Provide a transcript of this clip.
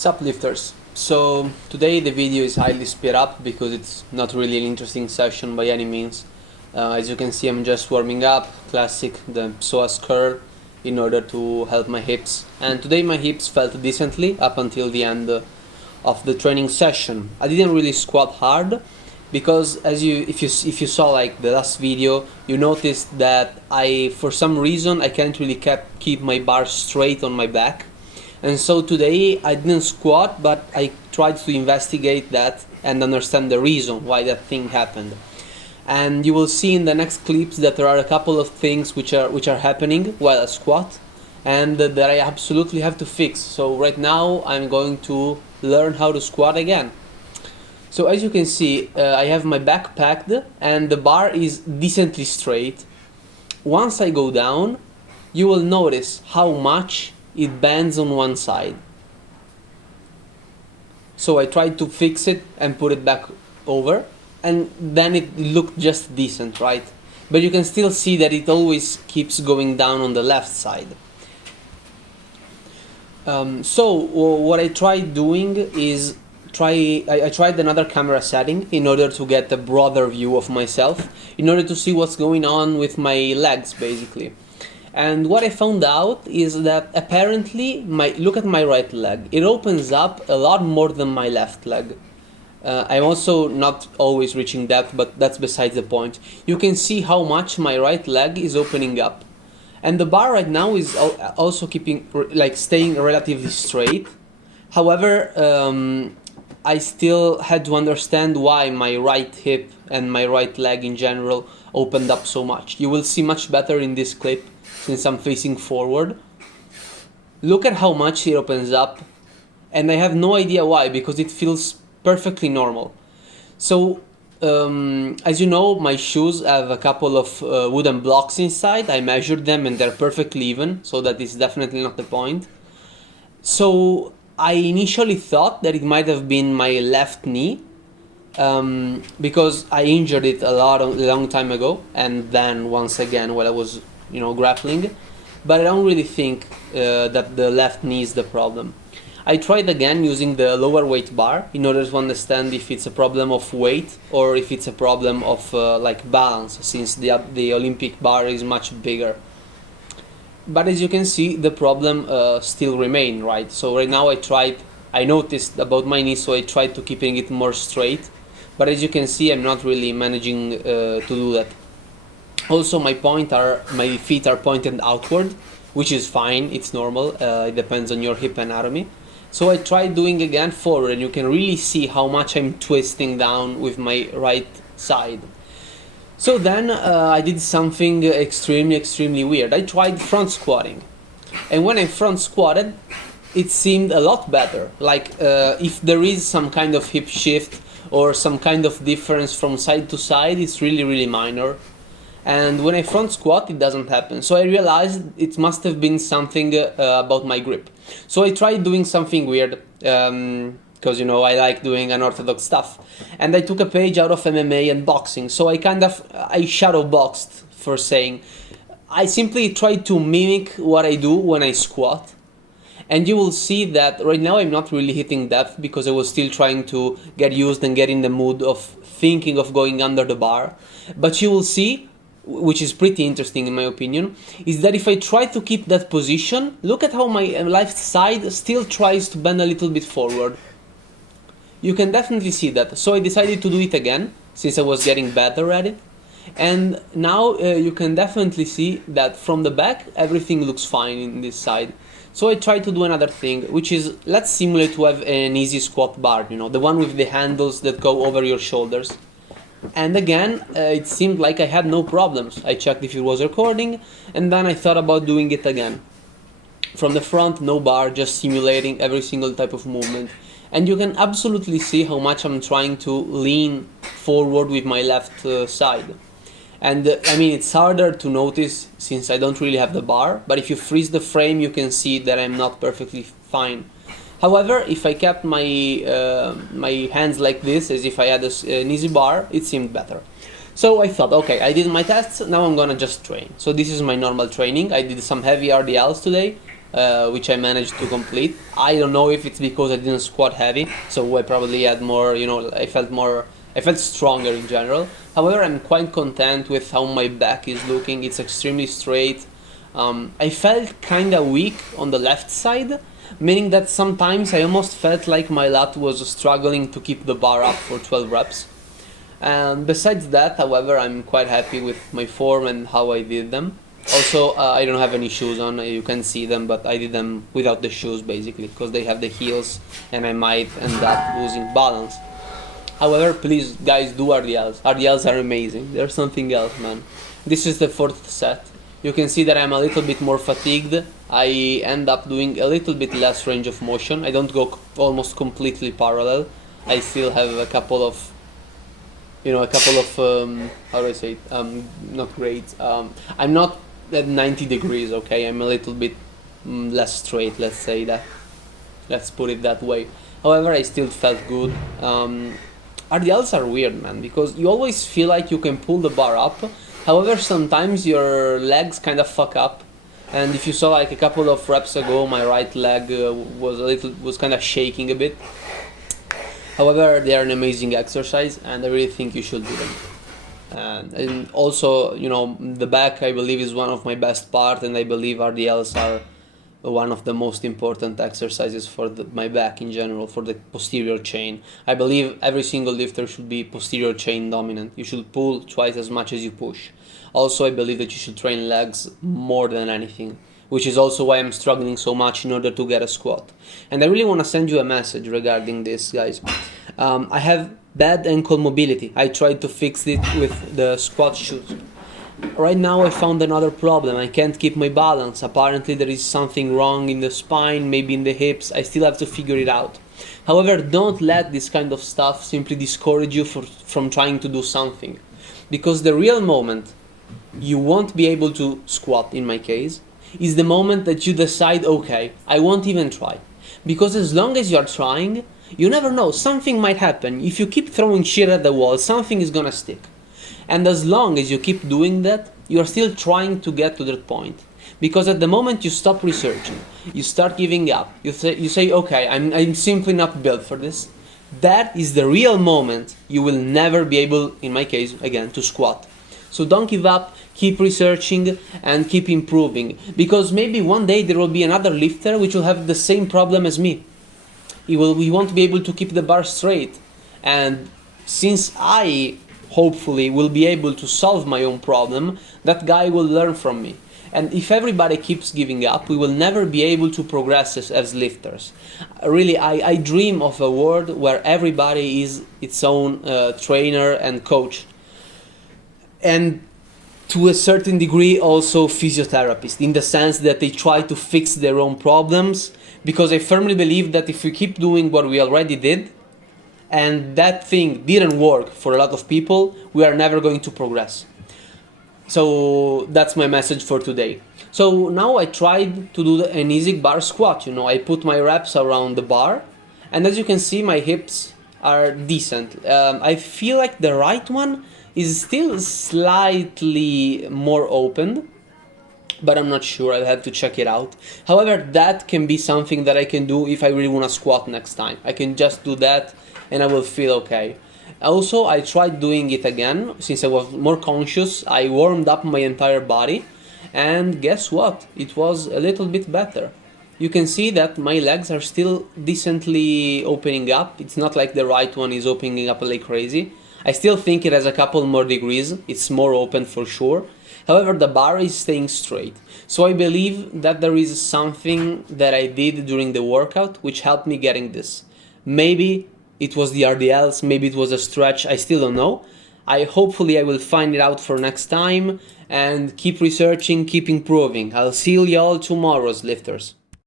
Suplifters. So today the video is highly speed up because it's not really an interesting session by any means. As you can see, I'm just warming up, classic the psoas curl in order to help my hips. And today my hips felt decently up until the end of the training session. I didn't really squat hard because if you saw like the last video, you noticed that for some reason I can't really keep my bar straight on my back. And so today I didn't squat, but I tried to investigate that and understand the reason why that thing happened. And you will see in the next clips that there are a couple of things which are happening while I squat and that I absolutely have to fix. So right now I'm going to learn how to squat again. So as you can see, I have my back packed and the bar is decently straight. Once I go down, you will notice how much it bends on one side. So I tried to fix it and put it back over, and then it looked just decent, right? But you can still see that it always keeps going down on the left side. So what I tried doing is I tried another camera setting in order to get a broader view of myself, in order to see what's going on with my legs basically. And what I found out is that apparently, look at my right leg, it opens up a lot more than my left leg. I'm also not always reaching depth, but that's besides the point. You can see how much my right leg is opening up. And the bar right now is also staying relatively straight. However, I still had to understand why my right hip and my right leg in general opened up so much. You will see much better in this clip since I'm facing forward. Look at how much it opens up, and I have no idea why, because it feels perfectly normal. So as you know, my shoes have a couple of wooden blocks inside. I measured them and they're perfectly even, so that is definitely not the point. So I initially thought that it might have been my left knee, because I injured it a long time ago, and then once again while I was grappling, but I don't really think that the left knee is the problem. I tried again using the lower weight bar in order to understand if it's a problem of weight or if it's a problem of balance, since the Olympic bar is much bigger. But as you can see, the problem still remains, right? So right now I noticed about my knee, so I tried to keeping it more straight, but as you can see, I'm not really managing to do that. Also, my feet are pointed outward, which is fine, it's normal, it depends on your hip anatomy. So I tried doing again forward, and you can really see how much I'm twisting down with my right side. So then I did something extremely weird. I tried front squatting, and when I front squatted, it seemed a lot better. If there is some kind of hip shift or some kind of difference from side to side, it's really minor. And when I front squat, it doesn't happen. So I realized it must have been something about my grip. So I tried doing something weird, because I like doing unorthodox stuff. And I took a page out of MMA and boxing. So I shadow boxed, for saying. I simply tried to mimic what I do when I squat. And you will see that right now I'm not really hitting depth because I was still trying to get used and get in the mood of thinking of going under the bar. But you will see, which is pretty interesting in my opinion, is that if I try to keep that position, look at how my left side still tries to bend a little bit forward. You can definitely see that. So I decided to do it again, since I was getting better at it. And now you can definitely see that from the back, everything looks fine in this side. So I tried to do another thing, which is, let's simulate to have an easy squat bar, the one with the handles that go over your shoulders. And again, it seemed like I had no problems. I checked if it was recording, and then I thought about doing it again. From the front, no bar, just simulating every single type of movement. And you can absolutely see how much I'm trying to lean forward with my left side. And it's harder to notice since I don't really have the bar, but if you freeze the frame, you can see that I'm not perfectly fine. However, if I kept my hands like this, as if I had an easy bar, it seemed better. So I thought, okay, I did my tests, now I'm gonna just train. So this is my normal training. I did some heavy RDLs today, which I managed to complete. I don't know if it's because I didn't squat heavy, so I probably had more, I felt stronger in general. However, I'm quite content with how my back is looking. It's extremely straight. I felt kind of weak on the left side, meaning that sometimes I almost felt like my lat was struggling to keep the bar up for 12 reps. And besides that, however, I'm quite happy with my form and how I did them. Also, I don't have any shoes on, you can see them, but I did them without the shoes basically, because they have the heels and I might end up losing balance. However, please guys, do RDLs. RDLs are amazing. They're something else, man. This is the fourth set. You can see that I'm a little bit more fatigued. I end up doing a little bit less range of motion. I don't go almost completely parallel. I still have a couple of, how do I say it? Not great. I'm not at 90 degrees, okay? I'm a little bit less straight, let's say that. Let's put it that way. However, I still felt good. RDLs are weird, man, because you always feel like you can pull the bar up. However, sometimes your legs kind of fuck up. And if you saw like a couple of reps ago, my right leg was kind of shaking a bit. However, they are an amazing exercise, and I really think you should do them. And also, the back I believe is one of my best part, and I believe RDLs are one of the most important exercises for my back in general, for the posterior chain. I believe every single lifter should be posterior chain dominant. You should pull twice as much as you push. Also, I believe that you should train legs more than anything, which is also why I'm struggling so much in order to get a squat. And I really want to send you a message regarding this, guys. I have bad ankle mobility. I tried to fix it with the squat shoes. Right now I found another problem. I can't keep my balance. Apparently there is something wrong in the spine, maybe in the hips. I still have to figure it out. However, don't let this kind of stuff simply discourage you from trying to do something. Because the real moment you won't be able to squat, in my case, is the moment that you decide, okay, I won't even try. Because as long as you are trying, you never know, something might happen. If you keep throwing shit at the wall, something is gonna stick. And as long as you keep doing that, you are still trying to get to that point. Because at the moment you stop researching, you start giving up, you say okay, I'm simply not built for this. That is the real moment you will never be able, in my case, again, to squat. So don't give up, keep researching and keep improving. Because maybe one day there will be another lifter which will have the same problem as me. He won't be able to keep the bar straight. And since I hopefully will be able to solve my own problem, that guy will learn from me. And if everybody keeps giving up, we will never be able to progress as lifters. Really, I dream of a world where everybody is its own trainer and coach. And to a certain degree also physiotherapist, in the sense that they try to fix their own problems, because I firmly believe that if we keep doing what we already did, and that thing didn't work for a lot of people, we are never going to progress. So that's my message for today. So now I tried to do an easy bar squat. I put my reps around the bar, and as you can see, my hips are decent. I feel like the right one is still slightly more open, but I'm not sure. I'll have to check it out. However, that can be something that I can do if I really want to squat next time. I can just do that and I will feel okay. Also, I tried doing it again. Since I was more conscious, I warmed up my entire body, and guess what? It was a little bit better. You can see that my legs are still decently opening up. It's not like the right one is opening up like crazy. I still think it has a couple more degrees. It's more open for sure. However, the bar is staying straight. So I believe that there is something that I did during the workout which helped me getting this. Maybe it was the RDLs, maybe it was a stretch, I still don't know. Hopefully I will find it out for next time, and keep researching, keep improving. I'll see you all tomorrow's lifters.